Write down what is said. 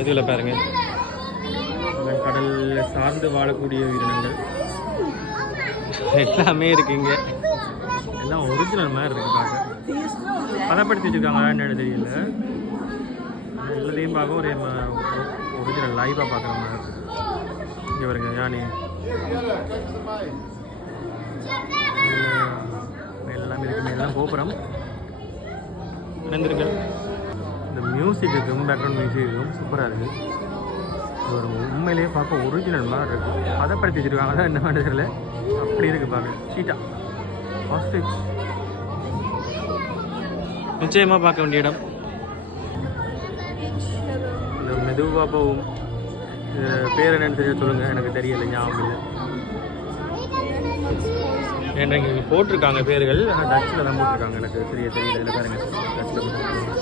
இதில் பாருங்க கடல் சார்ந்து வாழக்கூடிய உயிரினங்கள் எல்லாமே இருக்குங்க. எல்லாம் ஒரிஜினல் மாதிரி இருக்கு பார்க்க. பதப்படுத்தி வச்சுருக்காங்க என்னன்னு தெரியல. எல்லாத்தையும் பார்க்க ஒரு ஒரிஜினல் லைவாக பார்க்குற மாதிரி இருக்கு. இங்கே வருங்க யானி எல்லாமே இருக்குமே. எல்லாம் கோபுரம் இணைந்திருக்கள். இந்த மியூசிக்கும் பேக்ரவுண்ட் மியூசிக்கும் சூப்பராக இருக்குது. ஒரு உண்மையிலேயே பார்க்க ஒரிஜினல் மாதிரி இருக்குது. பதப்படுத்தி வச்சுருக்காங்க என்ன பண்ணுறதுல அப்படி இருக்குது பார்க்க. சீட்டா ஆஸ்ட்ரிச் நிச்சயமாக பார்க்க வேண்டிய இடம். இந்த மெதுவாக போகும் பேர் என்னன்னு தெரிய சொல்லுங்கள், எனக்கு தெரியலை, ஞாபகம் இல்லை. ஏன்னா இங்கே போட்டிருக்காங்க பேர்கள், ஆனால் டச்சில் தான் போட்டிருக்காங்க, எனக்கு தெரியல. இதில் பாருங்க டச்சில் போட்டிருக்காங்க.